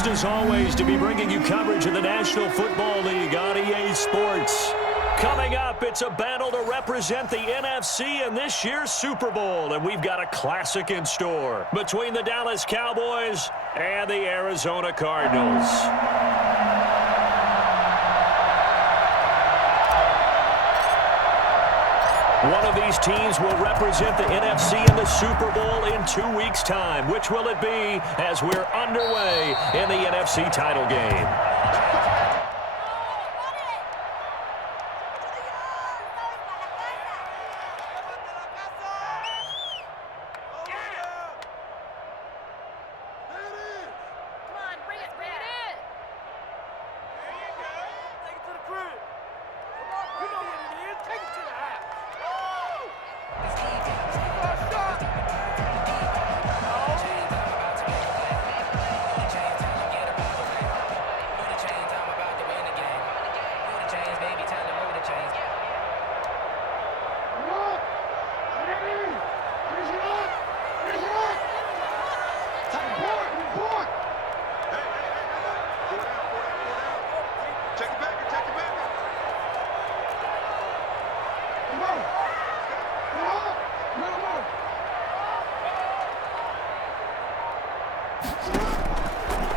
Pleased as always to be bringing you coverage of the National Football League on EA Sports. Coming up, it's a battle to represent the NFC in this year's Super Bowl, and we've got a classic in store between the Dallas Cowboys and the Arizona Cardinals. One of these teams will represent the NFC in the Super Bowl in 2 weeks' time. Which will it be as we're underway in the NFC title game?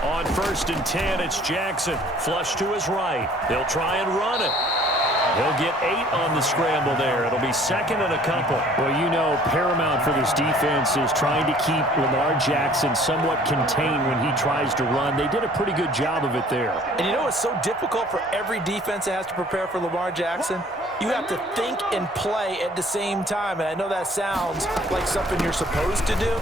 On 1st and 10, it's Jackson. Flush to his right. He'll try and run it. He'll get 8 on the scramble there. It'll be 2nd and a couple. Well, you know, paramount for this defense is trying to keep Lamar Jackson somewhat contained when he tries to run. They did a pretty good job of it there. And you know it's so difficult for every defense that has to prepare for Lamar Jackson? You have to think and play at the same time. And I know that sounds like something you're supposed to do.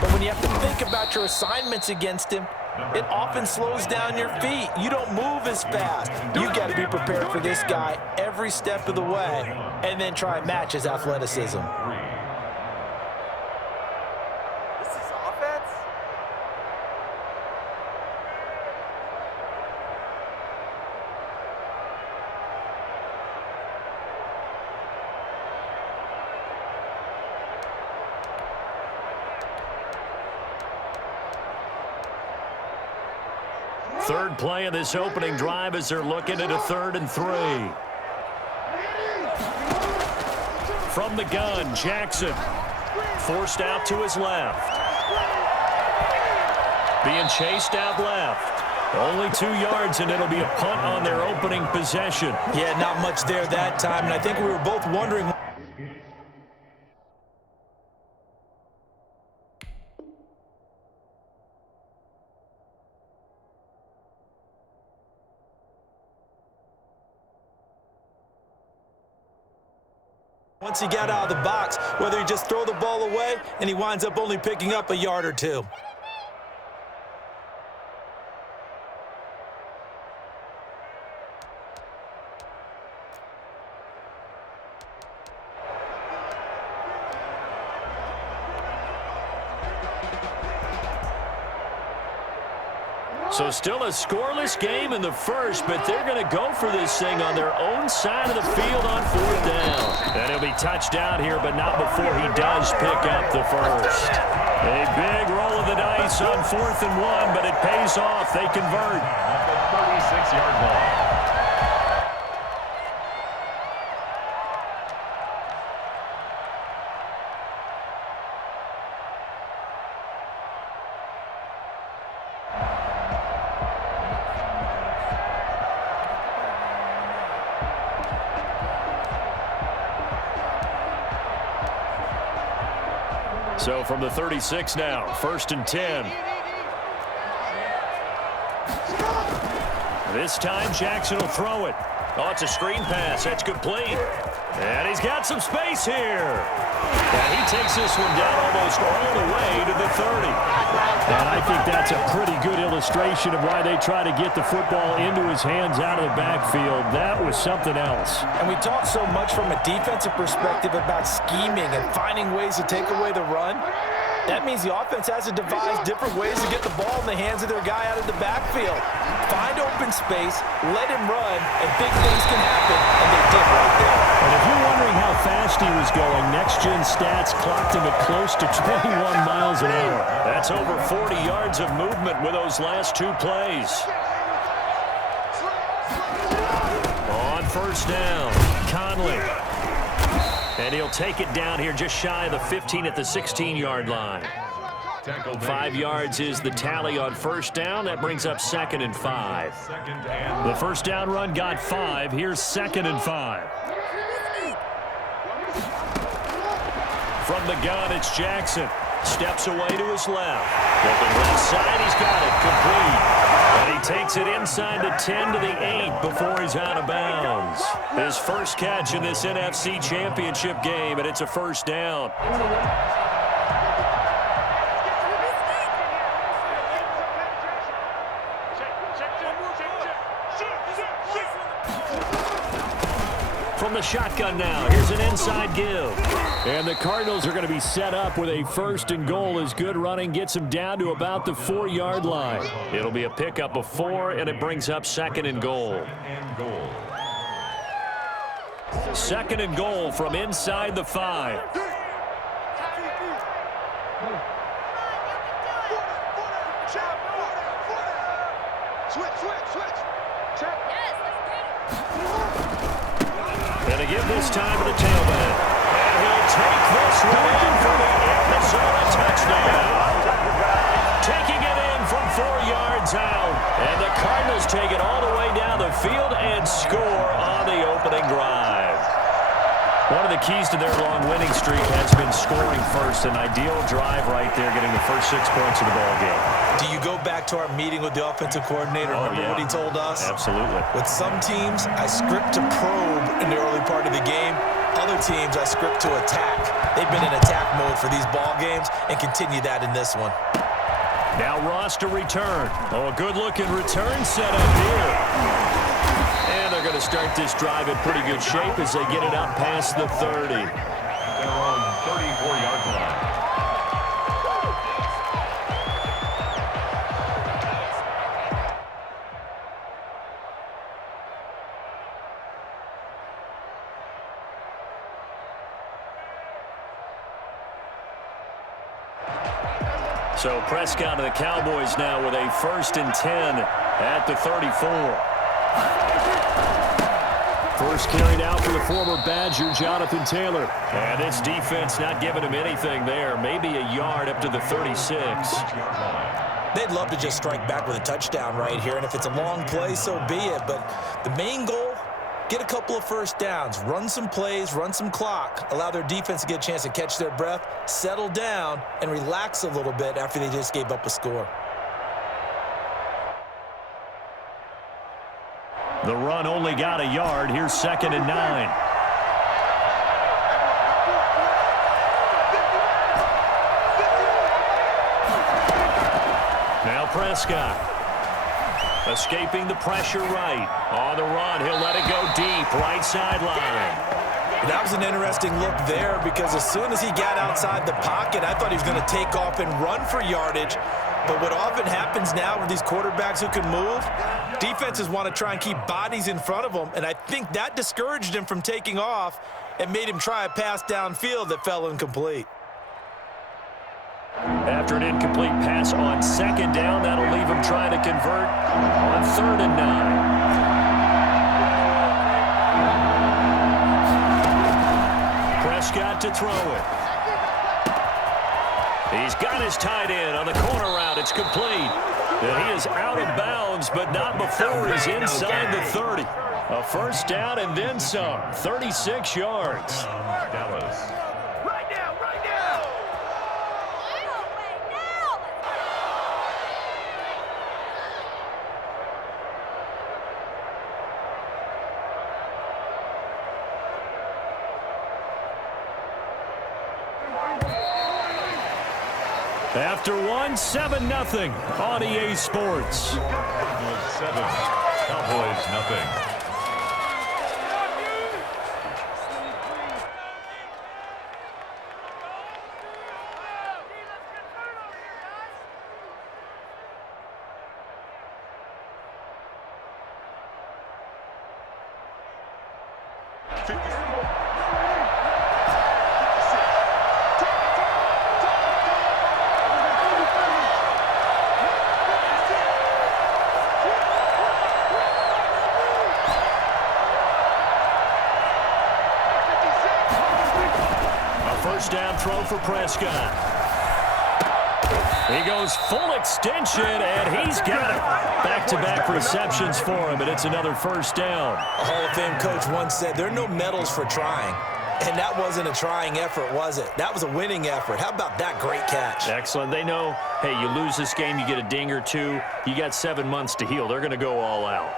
But when you have to think about your assignments against him, it often slows down your feet. You don't move as fast. You got to be prepared for this guy every step of the way and then try and match his athleticism. This is offense? Third play of this opening drive as they're looking at a 3rd and 3. From the gun, Jackson. Forced out to his left. Being chased out left. Only 2 yards, and it'll be a punt on their opening possession. Yeah, not much there that time, and I think we were both wondering. Once he got out of the box, whether he just throw the ball away and he winds up only picking up a yard or 2. So still a scoreless game in the first, but they're going to go for this thing on their own side of the field on 4th down. And he'll be touched out here, but not before he does pick up the first. A big roll of the dice on 4th and 1, but it pays off. They convert. 36-yard ball. So from the 36 now, 1st and 10. This time Jackson will throw it. Oh, it's a screen pass. That's complete. And he's got some space here. And he takes this one down almost all the way to the 30. And I think that's a pretty good illustration of why they try to get the football into his hands out of the backfield. That was something else. And we talk so much from a defensive perspective about scheming and finding ways to take away the run. That means the offense has to devise different ways to get the ball in the hands of their guy out of the backfield. Find a open space, let him run, and big things can happen, and they did right there. And if you're wondering how fast he was going, next-gen stats clocked him at close to 21 miles an hour. That's over 40 yards of movement with those last 2 plays. On first down, Conley. And he'll take it down here just shy of the 15 at the 16-yard line. 5 yards is the tally on first down. That brings up 2nd and 5. The first down run got 5. Here's 2nd and 5. From the gun, it's Jackson. Steps away to his left. Looking left side, he's got it. Complete. And he takes it inside the 10 to the 8 before he's out of bounds. His first catch in this NFC Championship game, and it's a first down. From the shotgun now, here's an inside give. And the Cardinals are going to be set up with a 1st and goal as good running gets them down to about the 4-yard line. It'll be a pickup of 4, and it brings up 2nd and goal. 2nd and goal from inside the 5. And to give this time to the tailback. And he'll take this one in for the Arizona touchdown. Taking it in from 4 yards out. And the Cardinals take it all the way down the field and score on the opening drive. One of the keys to their long winning streak has been scoring first. An ideal drive right there, getting the first 6 points of the ball game. Do you go back to our meeting with the offensive coordinator? Remember what he told us? Absolutely. With some teams, I script to probe in the early part of the game. Other teams, I script to attack. They've been in attack mode for these ball games and continue that in this one. Now Ross to return. Oh, a good-looking return set up here. And they're going to start this drive in pretty good shape as they get it up past the 30. They're on 34-yard line. So Prescott of the Cowboys now with a 1st and 10 at the 34. First carried out for the former Badger, Jonathan Taylor. And this defense not giving him anything there. Maybe a yard up to the 36. They'd love to just strike back with a touchdown right here, and if it's a long play, so be it. But the main goal, get a couple of first downs, run some plays, run some clock, allow their defense to get a chance to catch their breath, settle down, and relax a little bit after they just gave up a score. The run only got a yard. Here's 2nd and 9. Now Prescott. Escaping the pressure right. On the run, he'll let it go deep. Right sideline. That was an interesting look there because as soon as he got outside the pocket, I thought he was going to take off and run for yardage. But what often happens now with these quarterbacks who can move, defenses want to try and keep bodies in front of them, and I think that discouraged him from taking off and made him try a pass downfield that fell incomplete. After an incomplete pass on 2nd down, that'll leave him trying to convert on 3rd and 9. Prescott to throw it. He's got his tight end on the corner route. It's complete. And he is out of bounds, but not before he's inside the 30. A first down and then some. 36 yards. Dallas. Right now, right now! After one, 7-0 on EA Sports. 7, Cowboys nothing. First down throw for Prescott. He goes full extension, and he's got it. Back-to-back receptions for him, and it's another first down. A Hall of Fame coach once said, there are no medals for trying. And that wasn't a trying effort, was it? That was a winning effort. How about that great catch? Excellent. They know, hey, you lose this game, you get a ding or two. You got 7 months to heal. They're going to go all out.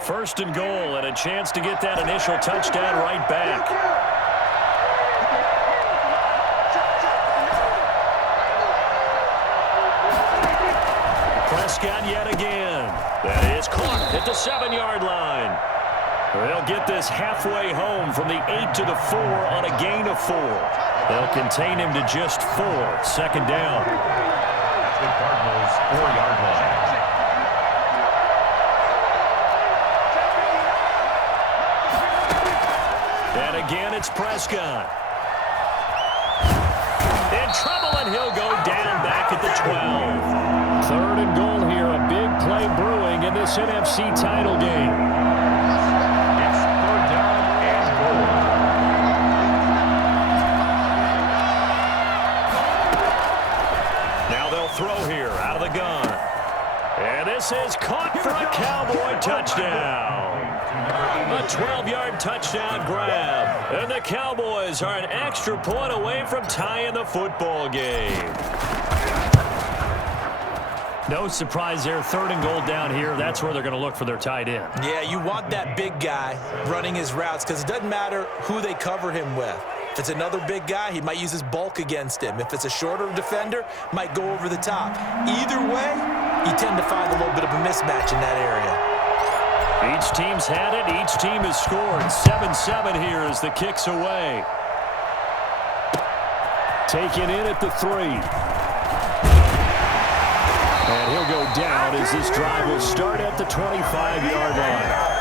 First and goal, and a chance to get that initial touchdown right back. Prescott yet again. That is caught at the 7-yard line. They'll get this halfway home from the 8 to the 4 on a gain of 4. They'll contain him to just 4. Second down. That's the Cardinals' 4-yard line. And again, it's Prescott. In trouble, and he'll go down back at the 12. Third and goal here. A big play brewing in this NFC title game. It's third down and goal. Now they'll throw here out of the gun. And this is caught for a Cowboy touchdown. A 12-yard touchdown grab. And the Cowboys are an extra point away from tying the football game. No surprise there. Third and goal down here. That's where they're going to look for their tight end. Yeah, you want that big guy running his routes because it doesn't matter who they cover him with. If it's another big guy, he might use his bulk against him. If it's a shorter defender, might go over the top. Either way, you tend to find a little bit of a mismatch in that area. Each team's had it. Each team has scored. 7-7 here as the kick's away. Taken in at the 3. And he'll go down as this drive will start at the 25-yard line.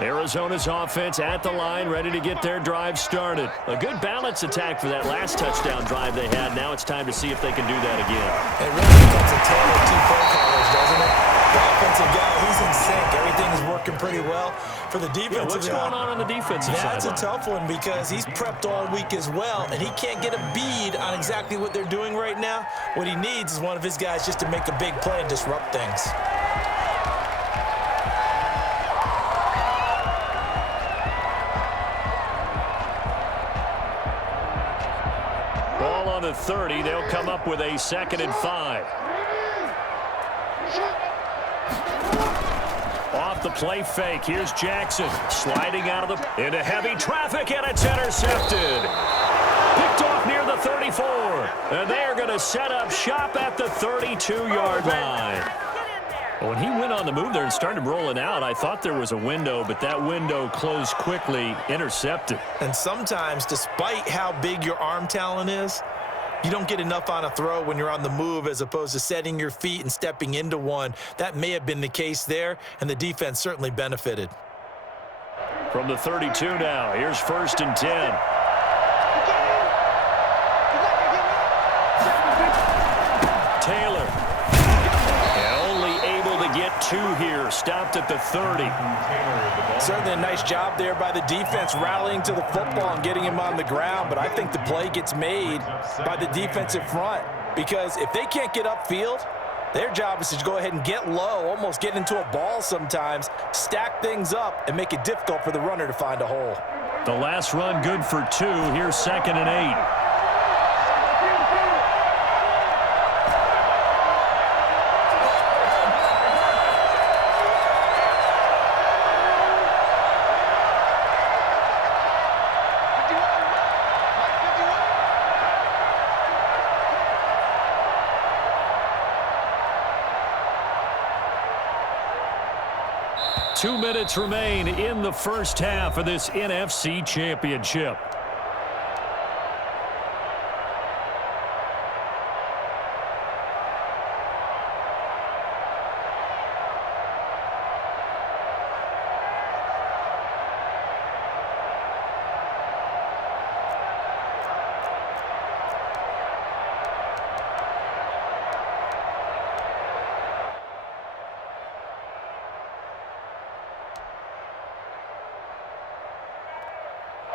Arizona's offense at the line, ready to get their drive started. A good balance attack for that last touchdown drive they had. Now it's time to see if they can do that again. It really becomes a tale of two play callers, doesn't it? The offensive guy, he's in sync. Everything is working pretty well. For the defensive What's going on the defensive side? That's a tough one because he's prepped all week as well, and he can't get a bead on exactly what they're doing right now. What he needs is one of his guys just to make a big play and disrupt things. Ball on the 30. They'll come up with a 2nd and 5. Off the play fake. Here's Jackson sliding out of the into heavy traffic, and it's intercepted. Picked off near the 34. And they're going to set up shop at the 32-yard line. When he went on the move there and started rolling out, I thought there was a window, but that window closed quickly, intercepted. And sometimes, despite how big your arm talent is, you don't get enough on a throw when you're on the move as opposed to setting your feet and stepping into one. That may have been the case there, and the defense certainly benefited. From the 32 now, here's 1st and 10. Taylor. Only able to get 2 here. Stopped at the 30. Certainly a nice job there by the defense rallying to the football and getting him on the ground, but I think the play gets made by the defensive front because if they can't get upfield, their job is to go ahead and get low, almost get into a ball sometimes, stack things up, and make it difficult for the runner to find a hole. The last run good for 2. Here's 2nd and 8. 2 minutes remain in the first half of this NFC Championship.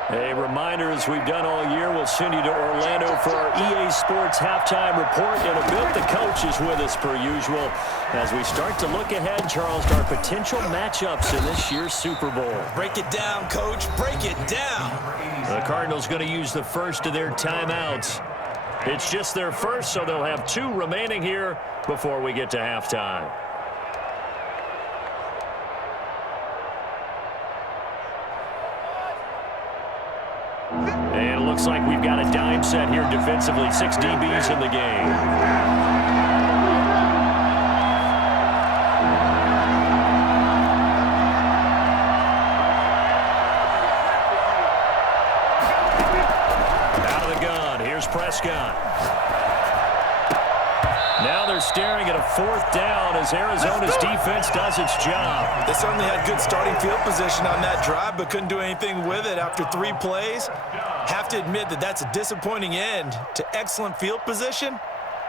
A reminder, as we've done all year, we'll send you to Orlando for our EA Sports halftime report. In a bit, the coach is with us per usual as we start to look ahead, Charles, to our potential matchups in this year's Super Bowl. Break it down, Coach. Break it down. The Cardinals going to use the first of their timeouts. It's just their first, so they'll have 2 remaining here before we get to halftime. And it looks like we've got a dime set here defensively. 6 DBs in the game. Out of the gun. Here's Prescott. Now they're staring at a 4th down as Arizona's defense does its job. They certainly had good starting field position on that drive, but couldn't do anything with it after 3 plays. Have to admit that that's a disappointing end to excellent field position.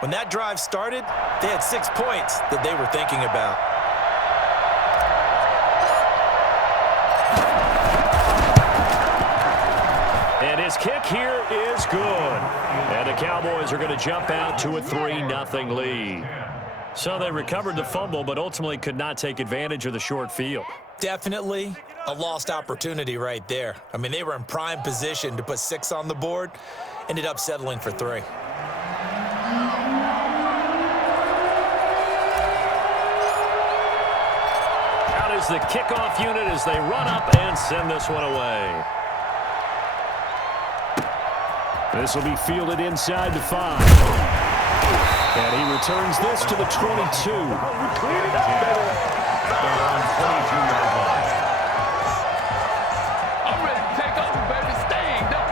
When that drive started, they had 6 points that they were thinking about. And his kick here is good. And the Cowboys are going to jump out to a 3-0 lead. So they recovered the fumble, but ultimately could not take advantage of the short field. Definitely a lost opportunity right there. I mean, they were in prime position to put 6 on the board. Ended up settling for 3. Out is the kickoff unit as they run up and send this one away. This will be fielded inside the 5. And he returns this to the 22. I'm ready to take over, baby. Staying, though.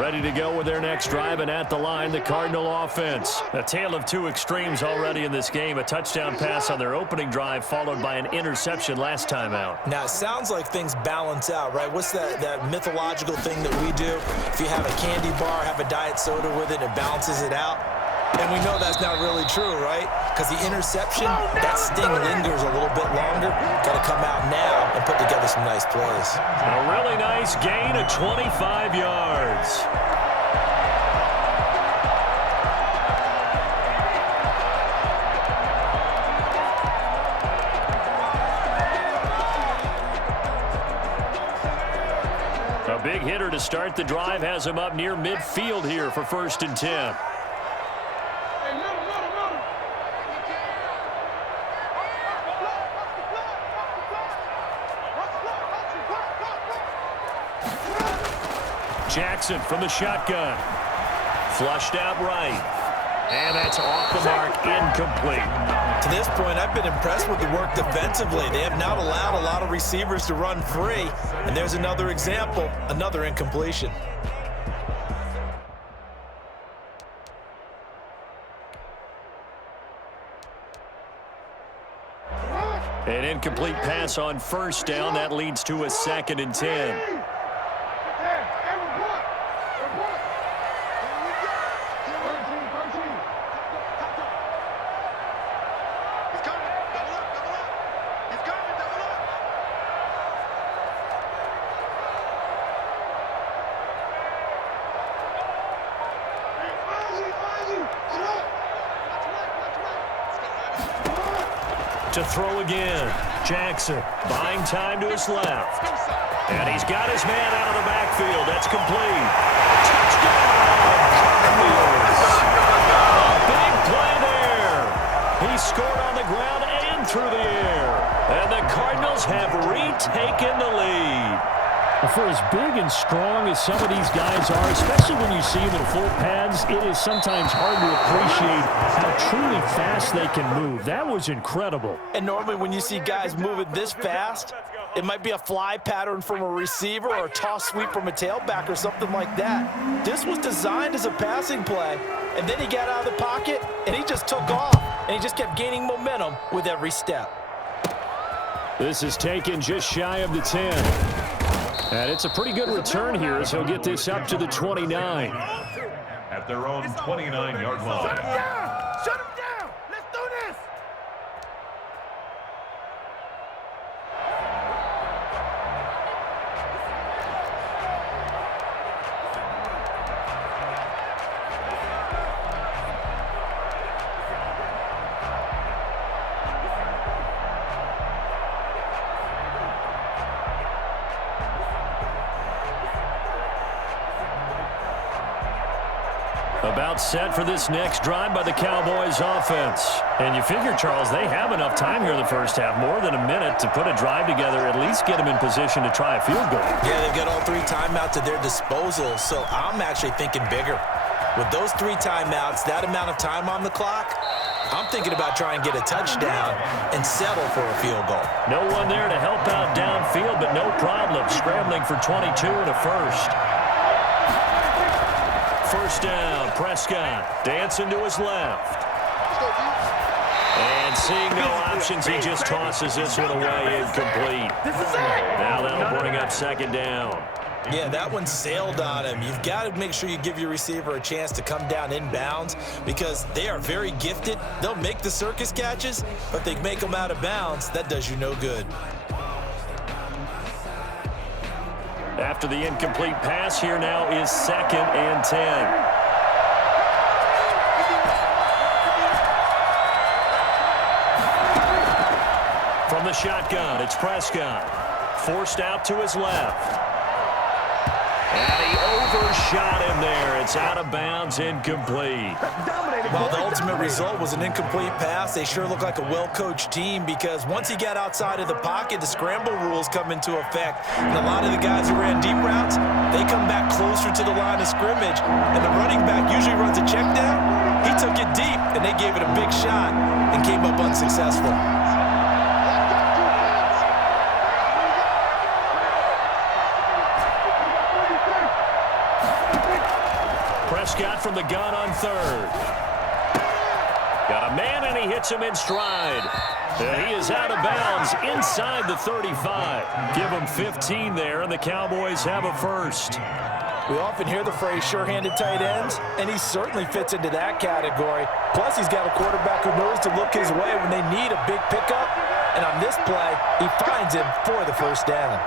Ready to go with their next drive, and at the line, the Cardinal offense. A tale of 2 extremes already in this game. A touchdown pass on their opening drive, followed by an interception last time out. Now, it sounds like things balance out, right? What's that mythological thing that we do? If you have a candy bar, have a diet soda with it, it balances it out. And we know that's not really true, right? Because the interception, that sting lingers a little bit longer. Got to come out now and put together some nice plays. A really nice gain of 25 yards. A big hitter to start the drive has him up near midfield here for 1st and 10. Jackson from the shotgun. Flushed out right. And that's off the mark, incomplete. To this point, I've been impressed with the work defensively. They have not allowed a lot of receivers to run free. And there's another example, another incompletion. An incomplete pass on 1st down. That leads to a 2nd and 10. To throw again. Jackson buying time to his left. And he's got his man out of the backfield. That's complete. Touchdown, Cardinals. A big play there. He He scored on the ground and through the air. And the Cardinals have retaken the lead. For as big and strong as some of these guys are, especially when you see them in full pads, it is sometimes hard to appreciate how truly fast they can move. That was incredible. And normally when you see guys moving this fast, it might be a fly pattern from a receiver or a toss sweep from a tailback or something like that. This was designed as a passing play, and then he got out of the pocket, and he just took off, and he just kept gaining momentum with every step. This is taken just shy of the 10. And it's a pretty good return here as he'll get this up to the 29. At their own 29-yard line. Shut him down! Let's do this! About set for this next drive by the Cowboys offense. And you figure, Charles, they have enough time here in the first half, more than a minute, to put a drive together, at least get them in position to try a field goal. Yeah, they've got all 3 timeouts at their disposal, so I'm actually thinking bigger. With those 3 timeouts, that amount of time on the clock, I'm thinking about trying to get a touchdown and settle for a field goal. No one there to help out downfield, but no problem. Scrambling for 22 and a first. First down, Prescott dancing to his left. And seeing no options, he just tosses this one away incomplete. Now that'll bring up second down. Yeah, that one sailed on him. You've got to make sure you give your receiver a chance to come down inbounds because they are very gifted. They'll make the circus catches, but they make them out of bounds. That does you no good. After the incomplete pass, here now is 2nd and 10. From the shotgun, it's Prescott. Forced out to his left. And he overshot him there. It's out of bounds, incomplete. While the ultimate result was an incomplete pass, they sure look like a well-coached team because once he got outside of the pocket, the scramble rules come into effect. And a lot of the guys who ran deep routes, they come back closer to the line of scrimmage. And the running back usually runs a check down. He took it deep, and they gave it a big shot and came up unsuccessful. Prescott from the gun on 3rd. Got a man, and he hits him in stride. He is out of bounds inside the 35. Give him 15 there, and the Cowboys have a first. We often hear the phrase sure-handed tight ends, and he certainly fits into that category. Plus, he's got a quarterback who knows to look his way when they need a big pickup. And on this play, he finds him for the first down.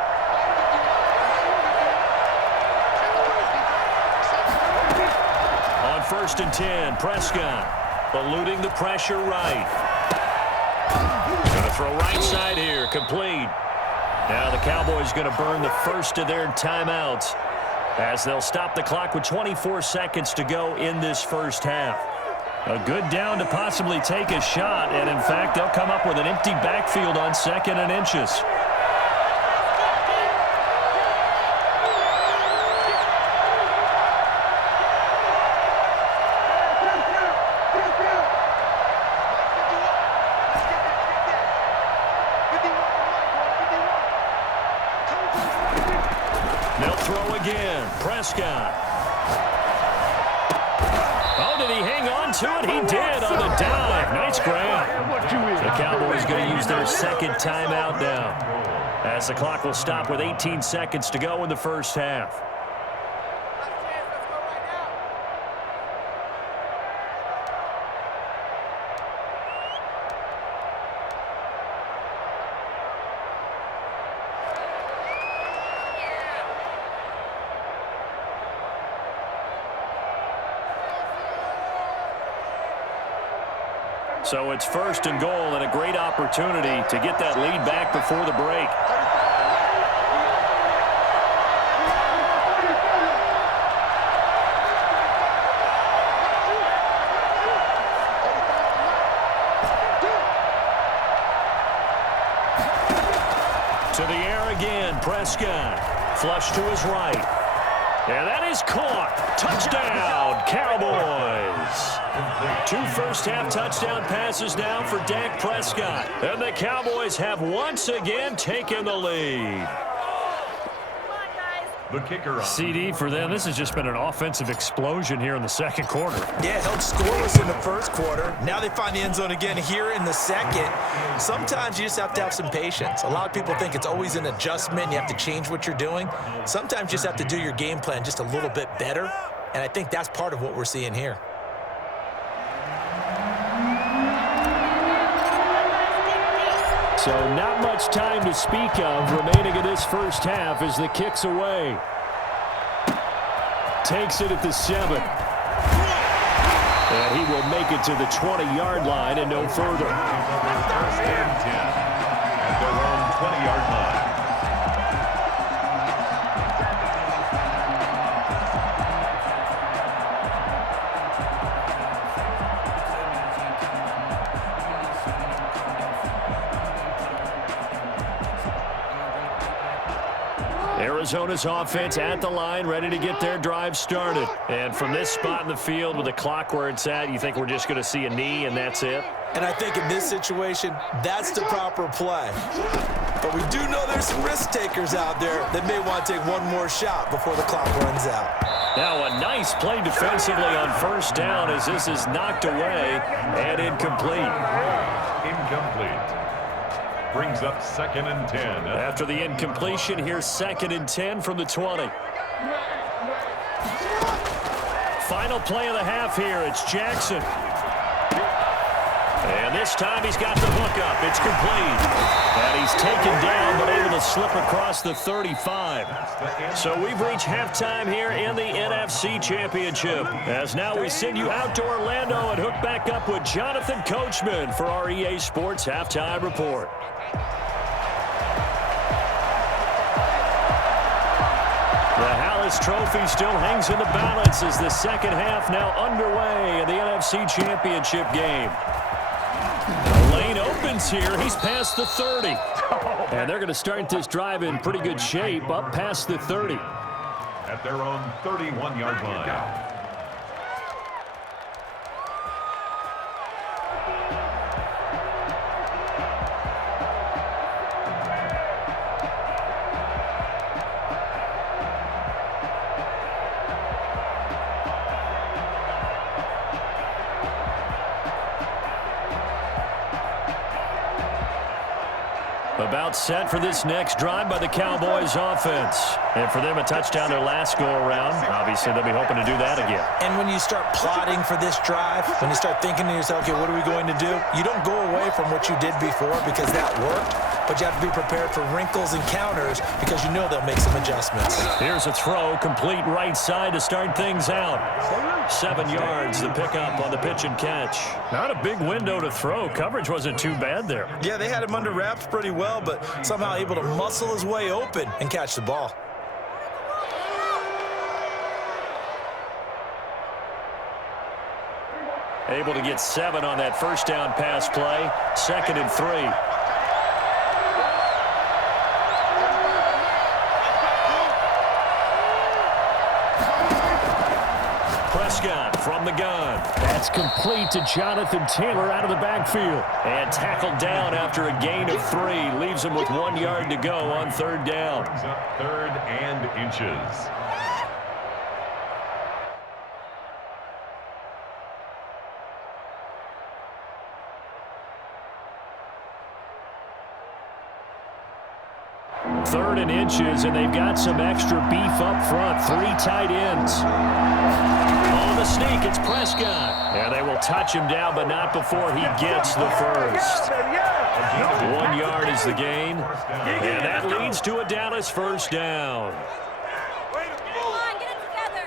On 1st and 10, Prescott eluding the pressure right. Going to throw right side here, complete. Now the Cowboys going to burn the first of their timeouts as they'll stop the clock with 24 seconds to go in this first half. A good down to possibly take a shot, and in fact, they'll come up with an empty backfield on 2nd and inches. They'll throw again. Prescott. Oh, did he hang on to it? He did on the dive. Nice grab. The Cowboys going to use their 2nd timeout now, as the clock will stop with 18 seconds to go in the first half. So it's 1st and goal, and a great opportunity to get that lead back before the break. To the air again, Prescott. Flush to his right. And that is caught. Touchdown, Cowboys. 2 first-half touchdown passes now for Dak Prescott. And the Cowboys have once again taken the lead. The kicker on. CD for them, this has just been an offensive explosion here in the second quarter. Yeah, held scoreless in the first quarter. Now they find the end zone again here in the second. Sometimes you just have to have some patience. A lot of people think it's always an adjustment. You have to change what you're doing. Sometimes you just have to do your game plan just a little bit better. And I think that's part of what we're seeing here. So not much time to speak of remaining in this first half as the kick's away. Takes it at the 7. And he will make it to the 20-yard line and no further. First and 10 at their own 20-yard line. Arizona's offense at the line, ready to get their drive started. And from this spot in the field with the clock where it's at, you think we're just going to see a knee and that's it? And I think in this situation, that's the proper play. But we do know there's some risk takers out there that may want to take one more shot before the clock runs out. Now a nice play defensively on first down as this is knocked away and incomplete. Incomplete. Brings up 2nd and 10. After the incompletion, here's 2nd and 10 from the 20. Final play of the half here. It's Jackson. And this time he's got the hook up. It's complete. And he's taken down but able to slip across the 35. So we've reached halftime here in the NFC Championship. As now we send you out to Orlando and hook back up with Jonathan Coachman for our EA Sports Halftime Report. The Hallis Trophy still hangs in the balance as the second half now underway in the NFC Championship game. The lane opens here. He's past the 30. And they're going to start this drive in pretty good shape up past the 30. At their own 31-yard line. About set for this next drive by the Cowboys offense. And for them, a touchdown their last go-around. Obviously, they'll be hoping to do that again. And when you start plotting for this drive, when you start thinking to yourself, okay, what are we going to do? You don't go away from what you did before because that worked, but you have to be prepared for wrinkles and counters because you know they'll make some adjustments. Here's a throw, complete right side to start things out. 7 yards, the pickup on the pitch and catch. Not a big window to throw. Coverage wasn't too bad there. Yeah, they had him under wraps pretty well, but somehow able to muscle his way open and catch the ball. Able to get 7 on that first down pass play. 2nd and 3. Prescott from the gun. That's complete to Jonathan Taylor out of the backfield. And tackled down after a gain of 3. Leaves him with 1 yard to go on 3rd down. Brings up 3rd and inches. Third and inches, and they've got some extra beef up front. 3 tight ends. On the sneak, it's Prescott. And they will touch him down, but not before he gets the first. 1 yard is the gain. And that leads to a Dallas first down. Come on, get it together.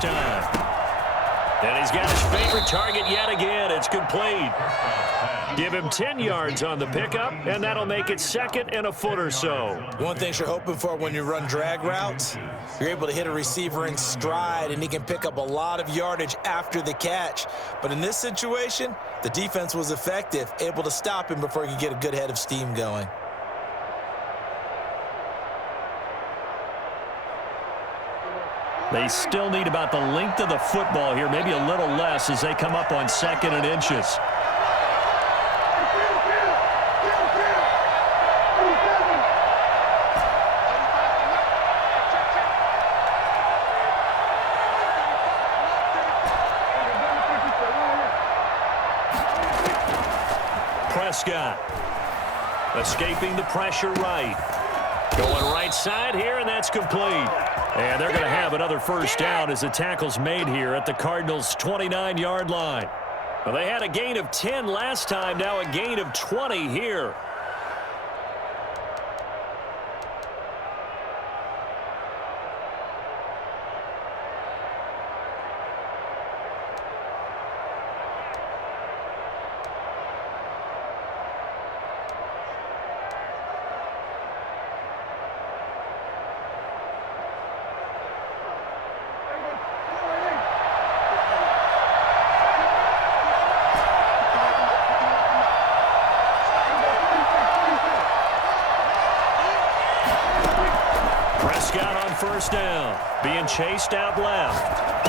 time. And he's got his favorite target yet again. It's complete. Give him 10 yards on the pickup, and that'll make it 2nd and a foot or so. One thing you're hoping for when you run drag routes, you're able to hit a receiver in stride, and he can pick up a lot of yardage after the catch. But in this situation, the defense was effective, able to stop him before he could get a good head of steam going. They still need about the length of the football here, maybe a little less as they come up on 2nd and inches. Prescott escaping the pressure right. Going right side here, and that's complete. And they're going to have another first down as the tackle's made here at the Cardinals' 29-yard line. Well, they had a gain of 10 last time, now a gain of 20 here. Prescott on first down, being chased out left.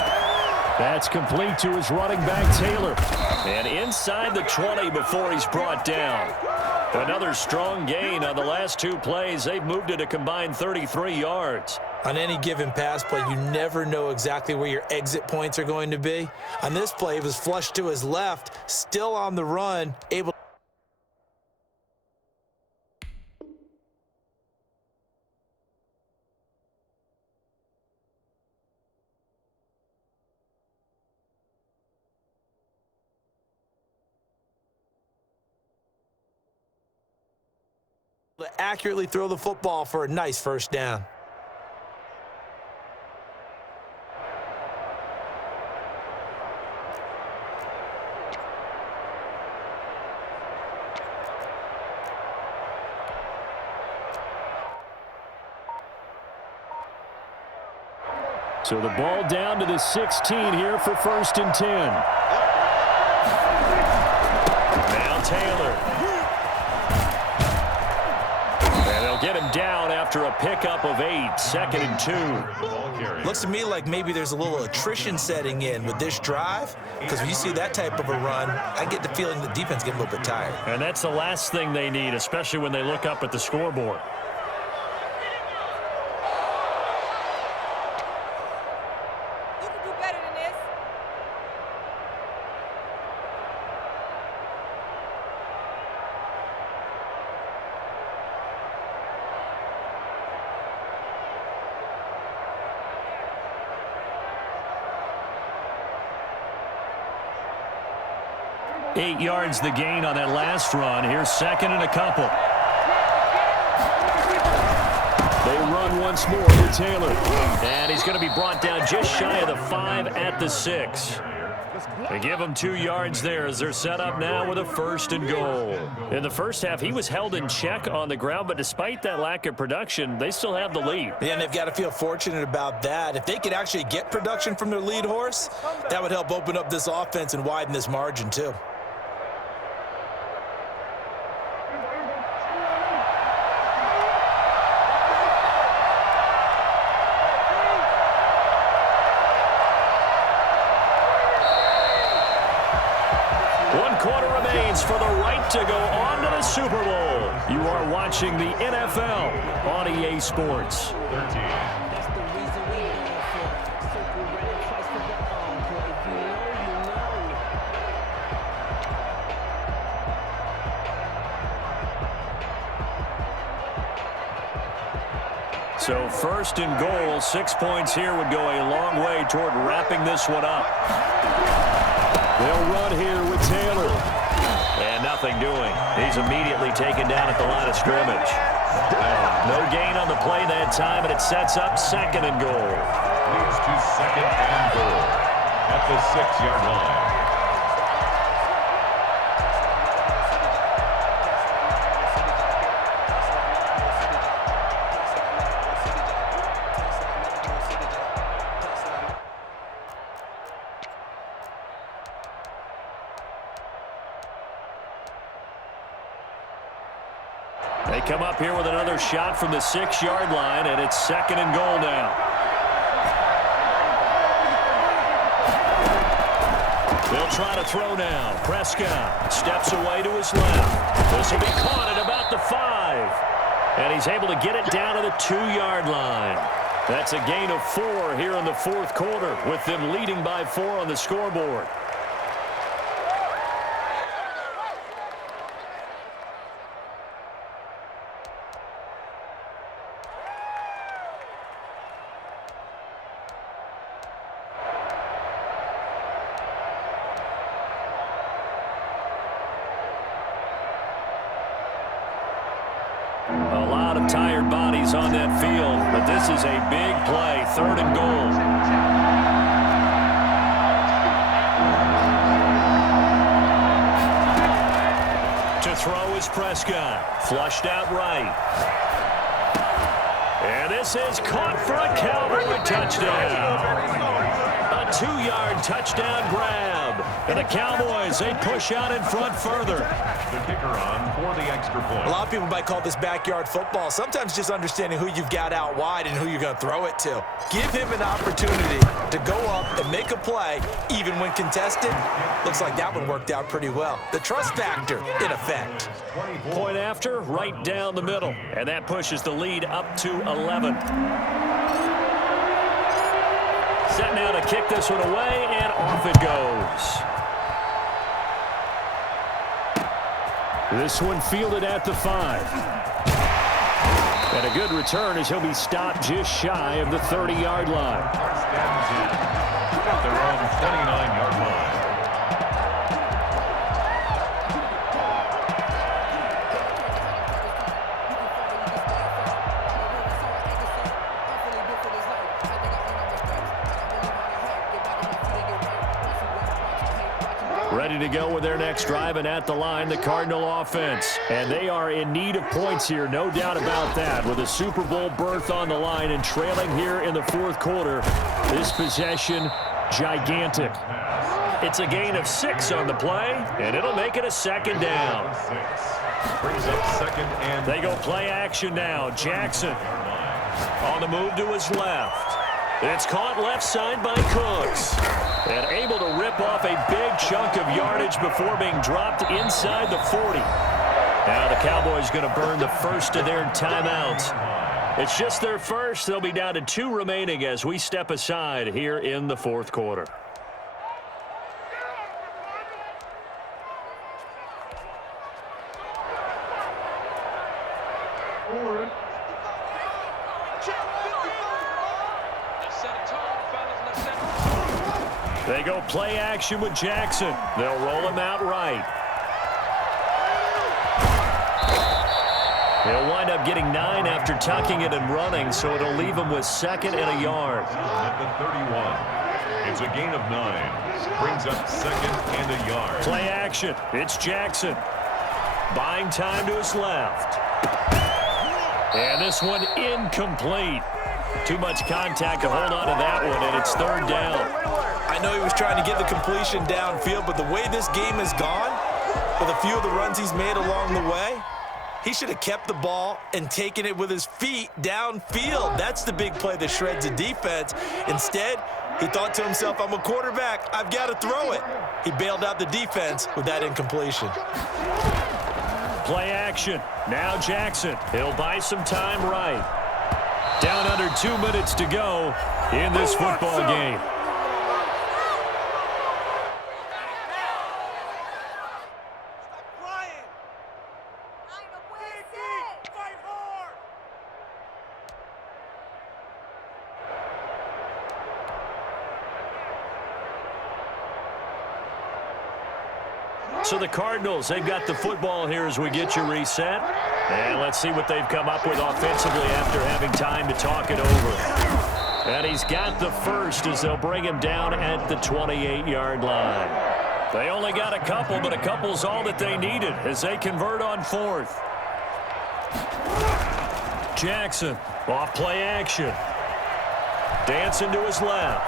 That's complete to his running back, Taylor. And inside the 20 before he's brought down. Another strong gain on the last 2 plays. They've moved it a combined 33 yards. On any given pass play, you never know exactly where your exit points are going to be. On this play, it was flushed to his left, still on the run, able to accurately throw the football for a nice first down. So the ball down to the 16 here for 1st and 10. Now Taylor. And they'll get him down after a pickup of 8, 2nd and 2. Looks to me like maybe there's a little attrition setting in with this drive, because when you see that type of a run, I get the feeling the defense getting a little bit tired. And that's the last thing they need, especially when they look up at the scoreboard. You can do better than this. Eight yards the gain on that last run. Here's 2nd and a couple. They run once more with Taylor. And he's going to be brought down just shy of the 5 at the 6. They give him 2 yards there as they're set up now with a 1st and goal. In the first half, he was held in check on the ground, but despite that lack of production, they still have the lead. Yeah, and they've got to feel fortunate about that. If they could actually get production from their lead horse, that would help open up this offense and widen this margin too. For the right to go on to the Super Bowl. You are watching the NFL on EA Sports. So 1st and goal, 6 points here would go a long way toward wrapping this one up. They'll run here with Taylor. And nothing doing. He's immediately taken down at the line of scrimmage. No gain on the play that time, and it sets up 2nd and goal. leads to second and goal at the 6-yard line. They come up here with another shot from the 6-yard line, and it's second and goal now. They'll try to throw now. Prescott steps away to his left. This will be caught at about the 5. And he's able to get it down to the 2-yard line. That's a gain of 4 here in the fourth quarter, with them leading by 4 on the scoreboard. A lot of tired bodies on that field, but this is a big play, third and goal. To throw is Prescott, flushed out right. And this is caught for a Cowboy touchdown. A 2-yard touchdown grab. And the Cowboys, they push out in front further. The kicker on for the extra point. A lot of people might call this backyard football. Sometimes just understanding who you've got out wide and who you're going to throw it to. Give him an opportunity to go up and make a play, even when contested. Looks like that one worked out pretty well. The trust factor, in effect. Point after, right down the middle. And that pushes the lead up to 11. Set now to kick this one away, and off it goes. This one fielded at the 5. And a good return as he'll be stopped just shy of the 30-yard line. First down 10 at their own 29-yard line. Ready to go with their next drive, and at the line, the Cardinal offense. And they are in need of points here, no doubt about that. With a Super Bowl berth on the line and trailing here in the fourth quarter, this possession, gigantic. It's a gain of 6 on the play, and it'll make it a second down. Brings up second and They go play action now. Jackson on the move to his left. It's caught left side by Cooks. And able to rip off a big chunk of yardage before being dropped inside the 40. Now the Cowboys going to burn the first of their timeouts. It's just their first. They'll be down to 2 remaining as we step aside here in the fourth quarter. They go play action with Jackson. They'll roll him out right. He'll wind up getting 9 after tucking it and running, so it'll leave him with second and a yard. at the 31. It's a gain of 9. Brings up second and a yard. Play action. It's Jackson. Buying time to his left. And this one incomplete. Too much contact to hold on to that one, and it's third down. I know he was trying to get the completion downfield, but the way this game has gone, with a few of the runs he's made along the way, he should have kept the ball and taken it with his feet downfield. That's the big play that shreds the defense. Instead, he thought to himself, I'm a quarterback. I've got to throw it. He bailed out the defense with that incompletion. Play action. Now Jackson. He'll buy some time right. Down under 2 minutes to go in this football game. So the Cardinals, they've got the football here as we get you reset. And let's see what they've come up with offensively after having time to talk it over. And he's got the first as they'll bring him down at the 28-yard line. They only got a couple, but a couple's all that they needed as they convert on fourth. Jackson, off play action. Dancing to his left.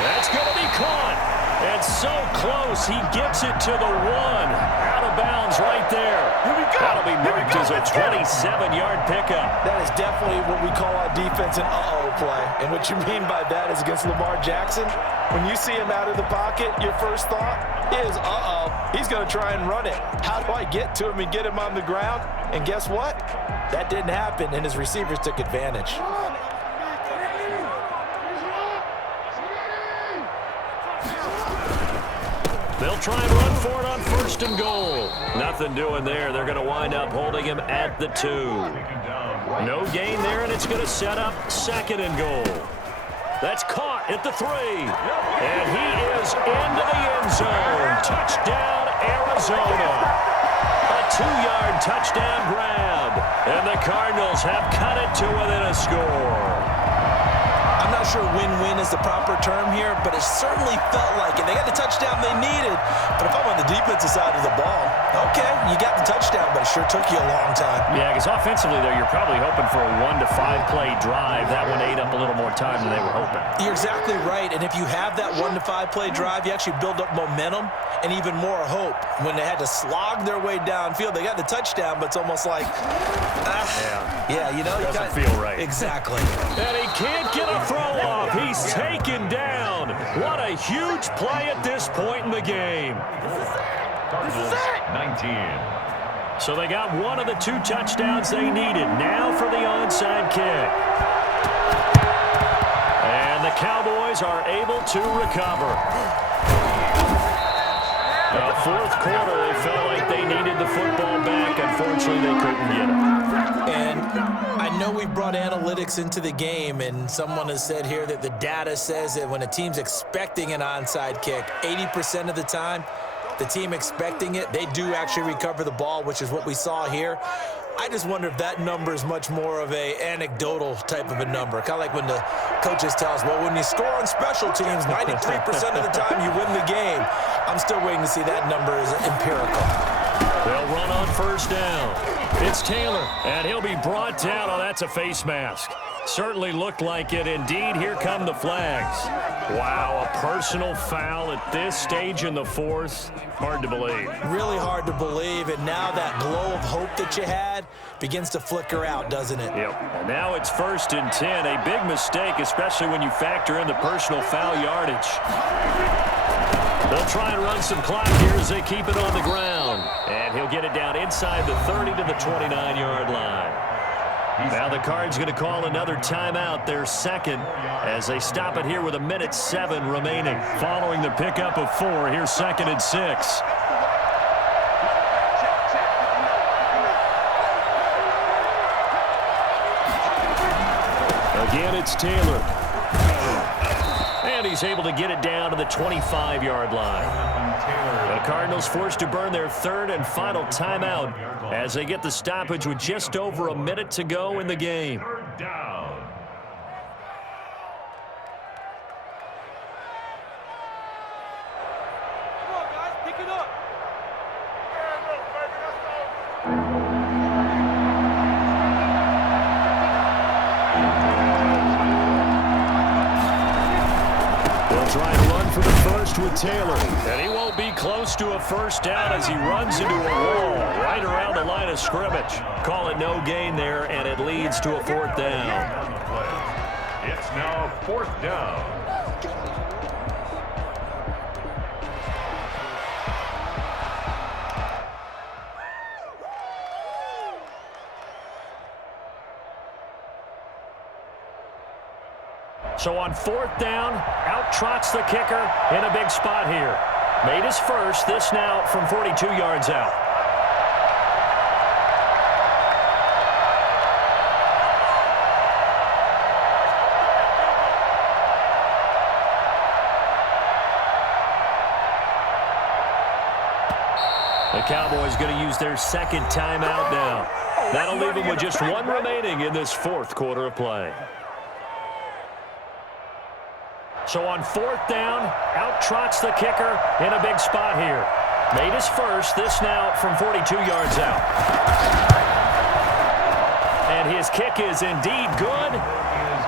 That's going to be caught. And so close, he gets it to the one. Out of bounds right there. Here we go. That'll be marked as a 27-yard pickup. That is definitely what we call our defense an uh-oh play. And what you mean by that is against Lamar Jackson, when you see him out of the pocket, your first thought is, uh-oh, he's going to try and run it. How do I get to him and get him on the ground? And guess what? That didn't happen, and his receivers took advantage. They'll try and run for it on first and goal. Nothing doing there. They're going to wind up holding him at the 2. No gain there, and it's going to set up second and goal. That's caught at the 3. And he is into the end zone. Touchdown, Arizona. A 2-yard touchdown grab. And the Cardinals have cut it to within a score. I'm not sure win-win is the proper term here, but it certainly felt like it. They got the touchdown they needed, but if I'm on the defensive side of the ball, okay, you got the touchdown, but it sure took you a long time. Yeah, because offensively, though, you're probably hoping for a 1 to 5 play drive. That one ate up a little more time than they were hoping. You're exactly right, and if you have that 1 to 5 play drive, you actually build up momentum and even more hope. When they had to slog their way downfield, they got the touchdown, but it's almost like, yeah, you know, it doesn't feel right. Exactly. And he can't get a throw off. He's taken down. What a huge play at this point in the game. Cardinals 19. So they got one of the 2 touchdowns they needed. Now for the onside kick. And the Cowboys are able to recover. The fourth quarter, they felt like they needed the football back. Unfortunately, they couldn't get it. And I know we brought analytics into the game, and someone has said here that the data says that when a team's expecting an onside kick, 80% of the time, the team expecting it, they do actually recover the ball, which is what we saw here. I just wonder if that number is much more of a anecdotal type of a number. Kind of like when the coaches tell us, well, when you score on special teams, 93% of the time you win the game. I'm still waiting to see that number is empirical. They'll run on first down. It's Taylor, and he'll be brought down. Oh, that's a face mask. Certainly looked like it. Indeed, here come the flags. Wow, a personal foul at this stage in the fourth. Hard to believe. Really hard to believe, and now that glow of hope that you had begins to flicker out, doesn't it? Yep. And now it's 1st and 10. A big mistake, especially when you factor in the personal foul yardage. They'll try and run some clock here as they keep it on the ground. And he'll get it down inside the 30 to the 29-yard line. Now the Cards going to call another timeout, their second, as they stop it here with 1:07 remaining. Following the pickup of 4, here's 2nd and 6. Again, it's Taylor. And he's able to get it down to the 25-yard line. The Cardinals forced to burn their 3rd and final timeout as they get the stoppage with just over a minute to go in the game. Third down. Come on, guys, pick it up. They'll try and run for the first with Taylor. And he won't be close to a first down as he runs into a wall right around the line of scrimmage. Call it no gain there, and it leads to a 4th down. It's now 4th down. So on 4th down, out trots the kicker in a big spot here. Made his first, this now from 42 yards out. The Cowboys going to use their 2nd timeout now. That'll leave him with just one remaining in this fourth quarter of play. So on fourth down, out trots the kicker in a big spot here. Made his first, this now from 42 yards out. And his kick is indeed good,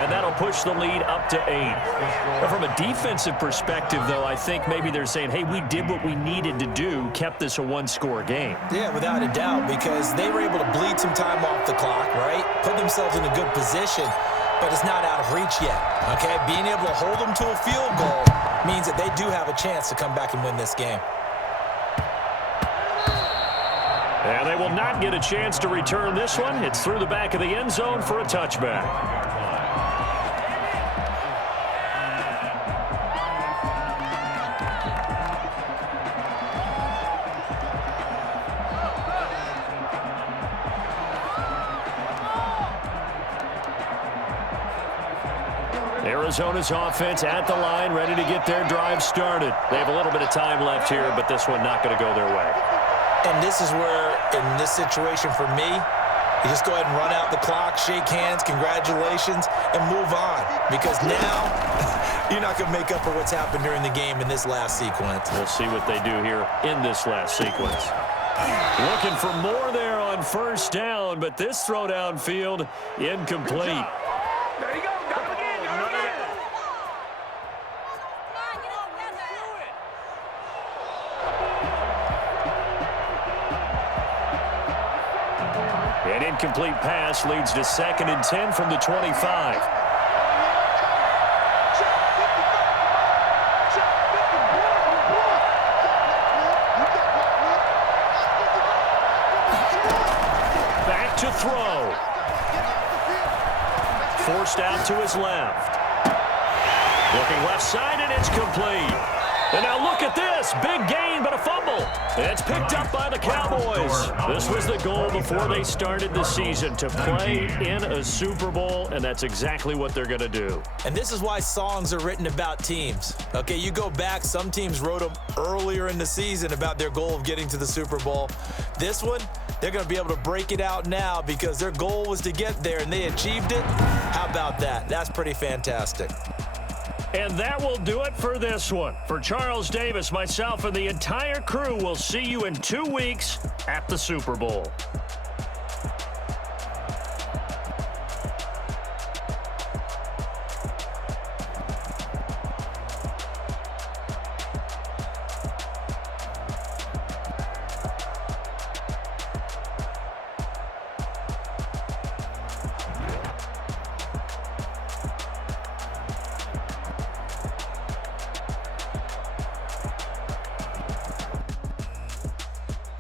and that'll push the lead up to 8. But from a defensive perspective, though, I think maybe they're saying, hey, we did what we needed to do, kept this a one-score game. Yeah, without a doubt, because they were able to bleed some time off the clock, right? Put themselves in a good position, but it's not out of reach yet, okay? Being able to hold them to a field goal means that they do have a chance to come back and win this game. And they will not get a chance to return this one. It's through the back of the end zone for a touchback. Arizona's offense at the line, ready to get their drive started. They have a little bit of time left here, but this one not going to go their way. And this is where, in this situation for me, you just go ahead and run out the clock, shake hands, congratulations, and move on. Because now, you're not going to make up for what's happened during the game in this last sequence. We'll see what they do here in this last sequence. Looking for more there on first down, but this throw downfield incomplete. There you go. Got him again. Got him again. An incomplete pass leads to 2nd and 10 from the 25. Back to throw. Forced out to his left. Looking left side, and it's complete. And now look at this. Big gain, but a fumble. It's picked up by the Cowboys. This was the goal before they started the season, to play in a Super Bowl, and that's exactly what they're going to do. And this is why songs are written about teams. Okay, you go back, some teams wrote them earlier in the season about their goal of getting to the Super Bowl. This one, they're going to be able to break it out now because their goal was to get there, and they achieved it. How about that? That's pretty fantastic. And that will do it for this one. For Charles Davis, myself, and the entire crew, will see you in 2 weeks at the Super Bowl.